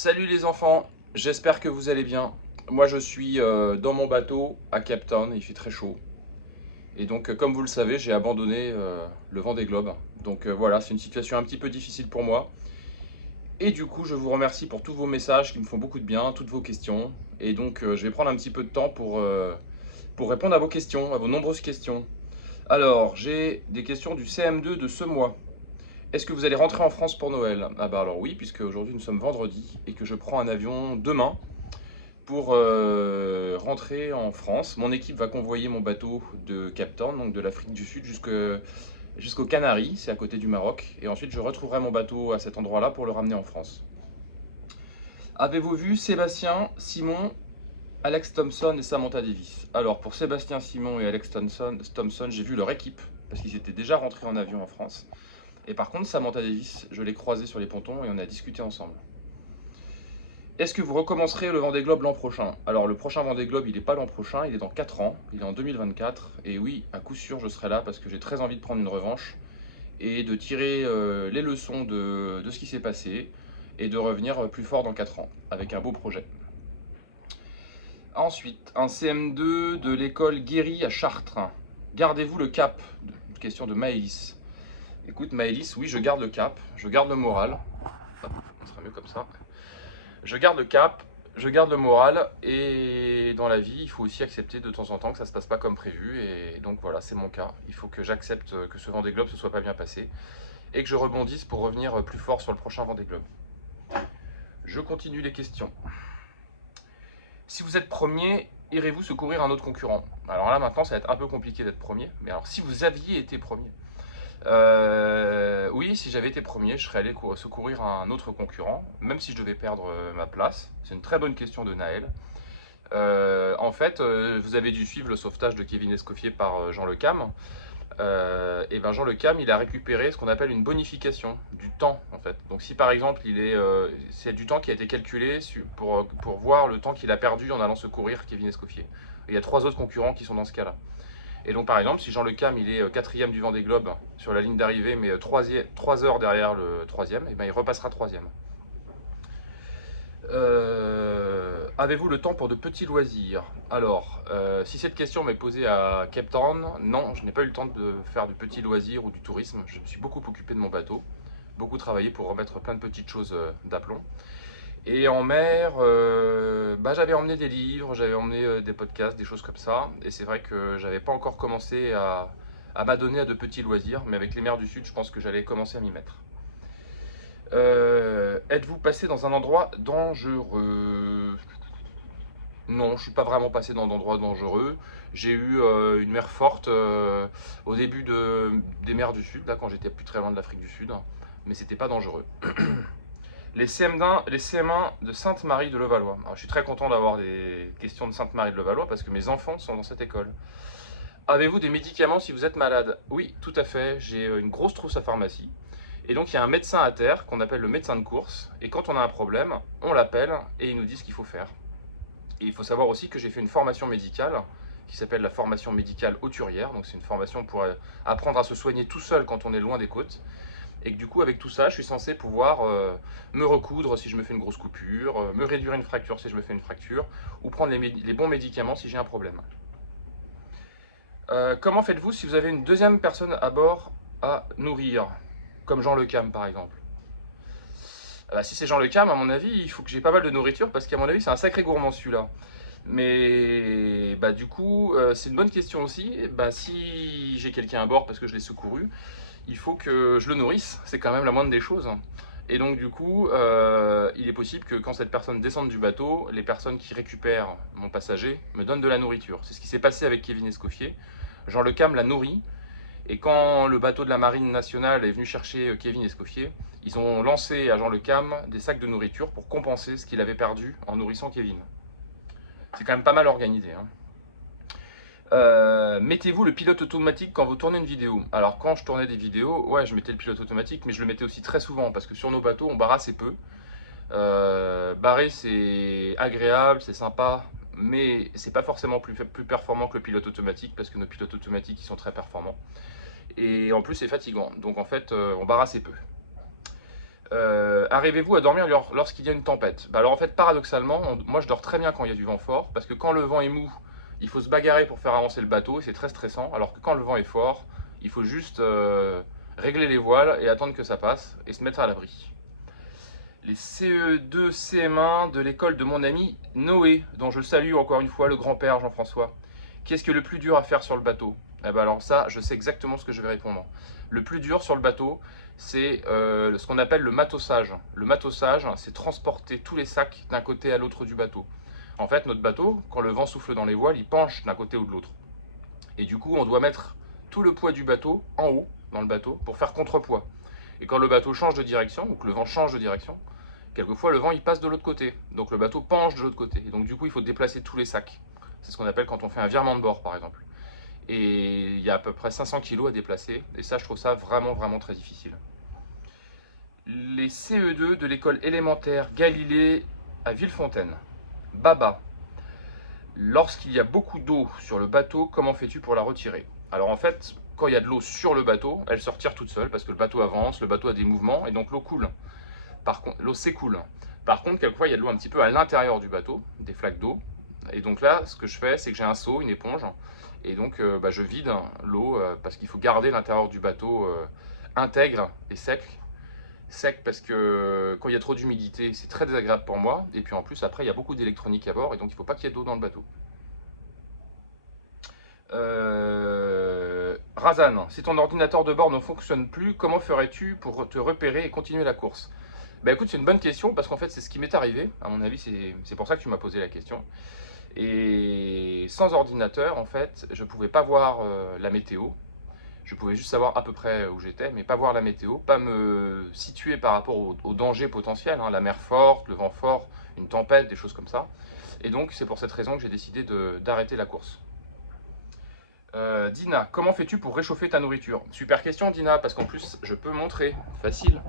Salut les enfants, j'espère que vous allez bien. Moi je suis dans mon bateau à Cape Town, il fait très chaud. Et donc comme vous le savez, j'ai abandonné le Vendée Globe. Donc voilà, c'est une situation un petit peu difficile pour moi. Et du coup je vous remercie pour tous vos messages qui me font beaucoup de bien, toutes vos questions. Et donc je vais prendre un petit peu de temps pour répondre à vos questions, à vos nombreuses questions. Alors j'ai des questions du CM2 de ce mois. Est-ce que vous allez rentrer en France pour Noël? Ah bah alors oui, puisque aujourd'hui nous sommes vendredi et que je prends un avion demain pour rentrer en France. Mon équipe va convoyer mon bateau de Cape Town, donc de l'Afrique du Sud, jusqu'aux Canaries, c'est à côté du Maroc. Et ensuite, je retrouverai mon bateau à cet endroit-là pour le ramener en France. Avez-vous vu Sébastien, Simon, Alex Thompson et Samantha Davis? Alors, pour Sébastien Simon et Alex Thompson, j'ai vu leur équipe, parce qu'ils étaient déjà rentrés en avion en France. Et par contre, Samantha Davis, je l'ai croisée sur les pontons et on a discuté ensemble. Est-ce que vous recommencerez le Vendée Globe l'an prochain? Alors le prochain Vendée Globe, il n'est pas l'an prochain, il est dans 4 ans, il est en 2024. Et oui, à coup sûr, je serai là parce que j'ai très envie de prendre une revanche et de tirer les leçons de ce qui s'est passé et de revenir plus fort dans 4 ans avec un beau projet. Ensuite, un CM2 de l'école Guéry à Chartres. Gardez-vous le cap? Une question de Maëlys. Écoute Maëlys, oui, je garde le cap, je garde le moral. Hop, on sera mieux comme ça. Je garde le cap, je garde le moral, et dans la vie, il faut aussi accepter de temps en temps que ça ne se passe pas comme prévu, et donc voilà, c'est mon cas. Il faut que j'accepte que ce Vendée Globe ne se soit pas bien passé, et que je rebondisse pour revenir plus fort sur le prochain Vendée Globe. Je continue les questions. Si vous êtes premier, irez-vous secourir un autre concurrent? Alors là, maintenant, ça va être un peu compliqué d'être premier, mais alors si vous aviez été premier, oui, si j'avais été premier, je serais allé secourir un autre concurrent, même si je devais perdre ma place. C'est une très bonne question de Naël. En fait, vous avez dû suivre le sauvetage de Kevin Escoffier par Jean Le Cam. Et ben Jean Le Cam, il a récupéré ce qu'on appelle une bonification du temps, en fait. Donc si par exemple, c'est du temps qui a été calculé pour voir le temps qu'il a perdu en allant secourir Kevin Escoffier. Et il y a 3 autres concurrents qui sont dans ce cas-là. Et donc par exemple, si Jean Le Cam il est quatrième du Vendée Globe sur la ligne d'arrivée, mais 3 heures derrière le troisième, et ben il repassera troisième. Avez-vous le temps pour de petits loisirs? Alors, si cette question m'est posée à Cape Town, non, je n'ai pas eu le temps de faire du petit loisir ou du tourisme. Je me suis beaucoup occupé de mon bateau, beaucoup travaillé pour remettre plein de petites choses d'aplomb. Et en mer, j'avais emmené des livres, j'avais emmené des podcasts, des choses comme ça. Et c'est vrai que j'avais pas encore commencé à m'adonner à de petits loisirs, mais avec les mers du Sud, je pense que j'allais commencer à m'y mettre. Êtes-vous passé dans un endroit dangereux? Non, je ne suis pas vraiment passé dans d'endroits dangereux. J'ai eu une mer forte au début des mers du Sud, là quand j'étais plus très loin de l'Afrique du Sud, mais c'était pas dangereux. Les CM1 de Sainte-Marie de Levallois. Alors, je suis très content d'avoir des questions de Sainte-Marie de Levallois parce que mes enfants sont dans cette école. Avez-vous des médicaments si vous êtes malade? Oui, tout à fait. J'ai une grosse trousse à pharmacie. Et donc il y a un médecin à terre qu'on appelle le médecin de course. Et quand on a un problème, on l'appelle et il nous dit ce qu'il faut faire. Et il faut savoir aussi que j'ai fait une formation médicale qui s'appelle la formation médicale hauturière. Donc c'est une formation pour apprendre à se soigner tout seul quand on est loin des côtes. Et que du coup avec tout ça, je suis censé pouvoir me recoudre si je me fais une grosse coupure, me réduire une fracture si je me fais une fracture, ou prendre les bons médicaments si j'ai un problème. Comment faites-vous si vous avez une deuxième personne à bord à nourrir, comme Jean Le Cam par exemple? Si c'est Jean Le Cam, à mon avis, il faut que j'ai pas mal de nourriture parce qu'à mon avis, c'est un sacré gourmand celui-là. Mais du coup, c'est une bonne question aussi. Si j'ai quelqu'un à bord parce que je l'ai secouru, il faut que je le nourrisse. C'est quand même la moindre des choses. Et donc du coup, il est possible que quand cette personne descende du bateau, les personnes qui récupèrent mon passager me donnent de la nourriture. C'est ce qui s'est passé avec Kevin Escoffier. Jean Le Cam l'a nourri. Et quand le bateau de la Marine nationale est venu chercher Kevin Escoffier, ils ont lancé à Jean Le Cam des sacs de nourriture pour compenser ce qu'il avait perdu en nourrissant Kevin. C'est quand même pas mal organisé. Hein. Mettez-vous le pilote automatique quand vous tournez une vidéo? Alors quand je tournais des vidéos, ouais, je mettais le pilote automatique, mais je le mettais aussi très souvent parce que sur nos bateaux, on barre assez peu. Barrer, c'est agréable, c'est sympa, mais c'est pas forcément plus performant que le pilote automatique parce que nos pilotes automatiques ils sont très performants. Et en plus, c'est fatigant. Donc en fait, on barre assez peu. Arrivez-vous à dormir lorsqu'il y a une tempête? Alors en fait, paradoxalement, moi je dors très bien quand il y a du vent fort, parce que quand le vent est mou, il faut se bagarrer pour faire avancer le bateau, et c'est très stressant, alors que quand le vent est fort, il faut juste régler les voiles et attendre que ça passe, et se mettre à l'abri. Les CE2, CM1 de l'école de mon ami Noé, dont je salue encore une fois le grand-père Jean-François. Qu'est-ce que le plus dur à faire sur le bateau? Eh ben alors ça, je sais exactement ce que je vais répondre. Le plus dur sur le bateau, c'est ce qu'on appelle le matossage. Le matossage, c'est transporter tous les sacs d'un côté à l'autre du bateau. En fait, notre bateau, quand le vent souffle dans les voiles, il penche d'un côté ou de l'autre. Et du coup, on doit mettre tout le poids du bateau en haut, dans le bateau, pour faire contrepoids. Et quand le bateau change de direction, ou que le vent change de direction, quelquefois le vent il passe de l'autre côté. Donc le bateau penche de l'autre côté. Et donc du coup, il faut déplacer tous les sacs. C'est ce qu'on appelle quand on fait un virement de bord, par exemple. Et il y a à peu près 500 kg à déplacer. Et ça, je trouve ça vraiment, vraiment très difficile. Les CE2 de l'école élémentaire Galilée à Villefontaine. Baba, lorsqu'il y a beaucoup d'eau sur le bateau, comment fais-tu pour la retirer? Alors en fait, quand il y a de l'eau sur le bateau, elle se retire toute seule parce que le bateau avance, le bateau a des mouvements et donc l'eau coule. Par contre, l'eau s'écoule. Par contre, quelquefois, il y a de l'eau un petit peu à l'intérieur du bateau, des flaques d'eau. Et donc là, ce que je fais, c'est que j'ai un seau, une éponge, et donc je vide l'eau parce qu'il faut garder l'intérieur du bateau intègre et sec. Sec parce que quand il y a trop d'humidité, c'est très désagréable pour moi. Et puis en plus, après, il y a beaucoup d'électronique à bord, et donc il ne faut pas qu'il y ait d'eau dans le bateau. Razan, si ton ordinateur de bord ne fonctionne plus, comment ferais-tu pour te repérer et continuer la course? Bah écoute, c'est une bonne question parce qu'en fait c'est ce qui m'est arrivé. À mon avis, c'est pour ça que tu m'as posé la question. Et sans ordinateur, en fait, je pouvais pas voir la météo. Je pouvais juste savoir à peu près où j'étais, mais pas voir la météo, pas me situer par rapport au danger potentiel, hein, la mer forte, le vent fort, une tempête, des choses comme ça. Et donc c'est pour cette raison que j'ai décidé d'arrêter la course. Dina, comment fais-tu pour réchauffer ta nourriture? Super question Dina, parce qu'en plus je peux montrer, facile.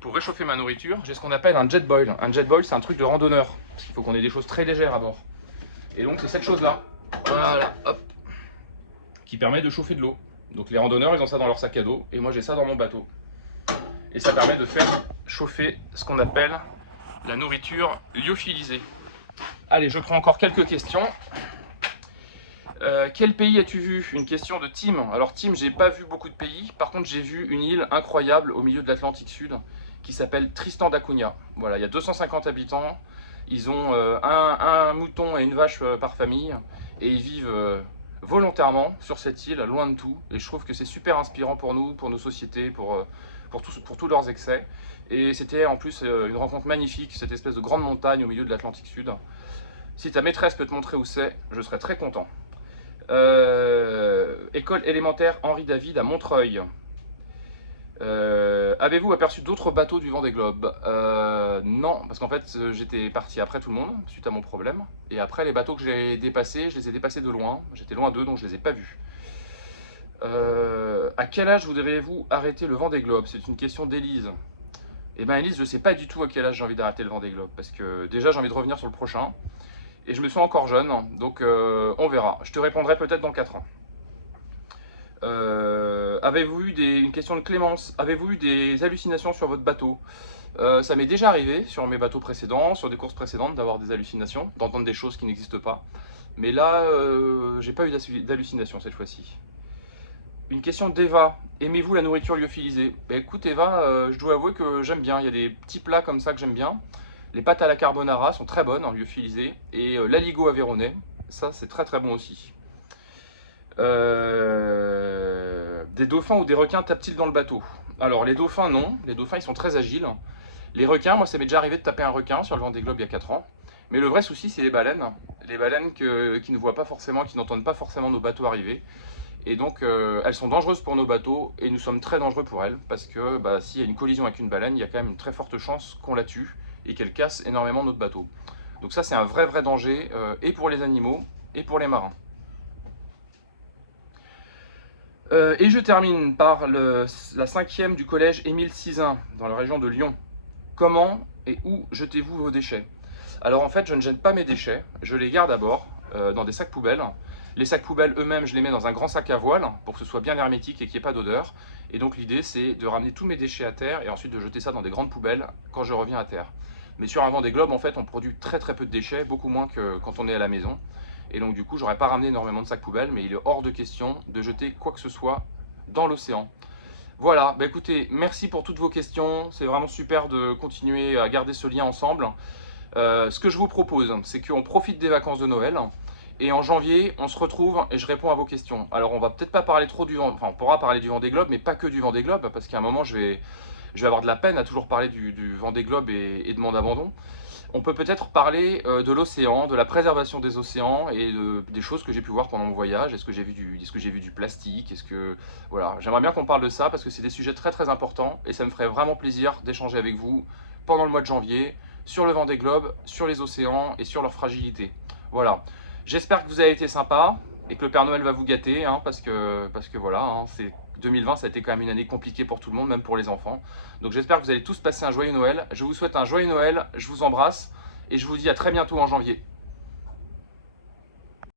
Pour réchauffer ma nourriture, j'ai ce qu'on appelle un jet boil. Un jet boil, c'est un truc de randonneur, parce qu'il faut qu'on ait des choses très légères à bord. Et donc c'est cette chose-là, voilà, hop, qui permet de chauffer de l'eau. Donc les randonneurs, ils ont ça dans leur sac à dos, et moi j'ai ça dans mon bateau. Et ça permet de faire chauffer ce qu'on appelle la nourriture lyophilisée. Allez, je prends encore quelques questions. Quel pays as-tu vu? Une question de Tim. Alors Tim, j'ai pas vu beaucoup de pays. Par contre, j'ai vu une île incroyable au milieu de l'Atlantique Sud qui s'appelle Tristan da Cunha. Voilà, il y a 250 habitants. Ils ont un mouton et une vache par famille et ils vivent volontairement sur cette île, loin de tout. Et je trouve que c'est super inspirant pour nous, pour nos sociétés, pour tous leurs excès. Et c'était en plus une rencontre magnifique, cette espèce de grande montagne au milieu de l'Atlantique Sud. Si ta maîtresse peut te montrer où c'est, je serais très content. École élémentaire Henri David à Montreuil. Avez-vous aperçu d'autres bateaux du Vendée Globe? Non, parce qu'en fait j'étais parti après tout le monde suite à mon problème. Et après les bateaux que j'ai dépassés, je les ai dépassés de loin. J'étais loin d'eux donc je les ai pas vus. À quel âge voudriez-vous arrêter le Vendée Globe? C'est une question d'Élise. Eh bien Élise, je sais pas du tout à quel âge j'ai envie d'arrêter le Vendée Globe. Parce que déjà j'ai envie de revenir sur le prochain. Et je me sens encore jeune, donc on verra. Je te répondrai peut-être dans 4 ans. Avez-vous eu une question de Clémence, avez-vous eu des hallucinations sur votre bateau? Ça m'est déjà arrivé sur mes bateaux précédents, sur des courses précédentes, d'avoir des hallucinations, d'entendre des choses qui n'existent pas. Mais là, j'ai pas eu d'hallucination cette fois-ci. Une question d'Eva, aimez-vous la nourriture lyophilisée? Bah, écoute Eva, je dois avouer que j'aime bien, il y a des petits plats comme ça que j'aime bien. Les pâtes à la carbonara sont très bonnes en lyophilisé. Et l'aligot aveyronais, ça c'est très très bon aussi. Des dauphins ou des requins tapent-ils dans le bateau? Alors les dauphins non, les dauphins ils sont très agiles. Les requins, moi ça m'est déjà arrivé de taper un requin sur le Vendée Globe il y a 4 ans. Mais le vrai souci c'est les baleines. Les baleines qui ne voient pas forcément, qui n'entendent pas forcément nos bateaux arriver. Et donc elles sont dangereuses pour nos bateaux et nous sommes très dangereux pour elles. Parce que s'il y a une collision avec une baleine, il y a quand même une très forte chance qu'on la tue et qu'elle casse énormément notre bateau. Donc ça c'est un vrai danger et pour les animaux et pour les marins. Et je termine par la 5e du collège Émile Sizun dans la région de Lyon. Comment et où jetez-vous vos déchets? Alors en fait je ne jette pas mes déchets, je les garde à bord dans des sacs poubelles. Les sacs poubelles eux-mêmes, je les mets dans un grand sac à voile pour que ce soit bien hermétique et qu'il n'y ait pas d'odeur. Et donc l'idée, c'est de ramener tous mes déchets à terre et ensuite de jeter ça dans des grandes poubelles quand je reviens à terre. Mais sur un Vendée Globe, en fait, on produit très très peu de déchets, beaucoup moins que quand on est à la maison. Et donc du coup, j'aurais pas ramené énormément de sacs poubelles, mais il est hors de question de jeter quoi que ce soit dans l'océan. Voilà, bah écoutez, merci pour toutes vos questions. C'est vraiment super de continuer à garder ce lien ensemble. Ce que je vous propose, c'est qu'on profite des vacances de Noël. Et en janvier, on se retrouve et je réponds à vos questions. Alors, on va peut-être pas parler trop du Vendée, enfin, on pourra parler du Vendée Globe, mais pas que du Vendée Globe, parce qu'à un moment, je vais avoir de la peine à toujours parler du Vendée Globe et de mon abandon. On peut peut-être parler de l'océan, de la préservation des océans et des choses que j'ai pu voir pendant mon voyage. Est-ce que j'ai vu du plastique? Voilà, j'aimerais bien qu'on parle de ça parce que c'est des sujets très très importants et ça me ferait vraiment plaisir d'échanger avec vous pendant le mois de janvier sur le Vendée Globe, sur les océans et sur leur fragilité. Voilà. J'espère que vous avez été sympa et que le Père Noël va vous gâter, hein, parce que voilà, hein, 2020, ça a été quand même une année compliquée pour tout le monde, même pour les enfants. Donc j'espère que vous allez tous passer un joyeux Noël. Je vous souhaite un joyeux Noël, je vous embrasse et je vous dis à très bientôt en janvier.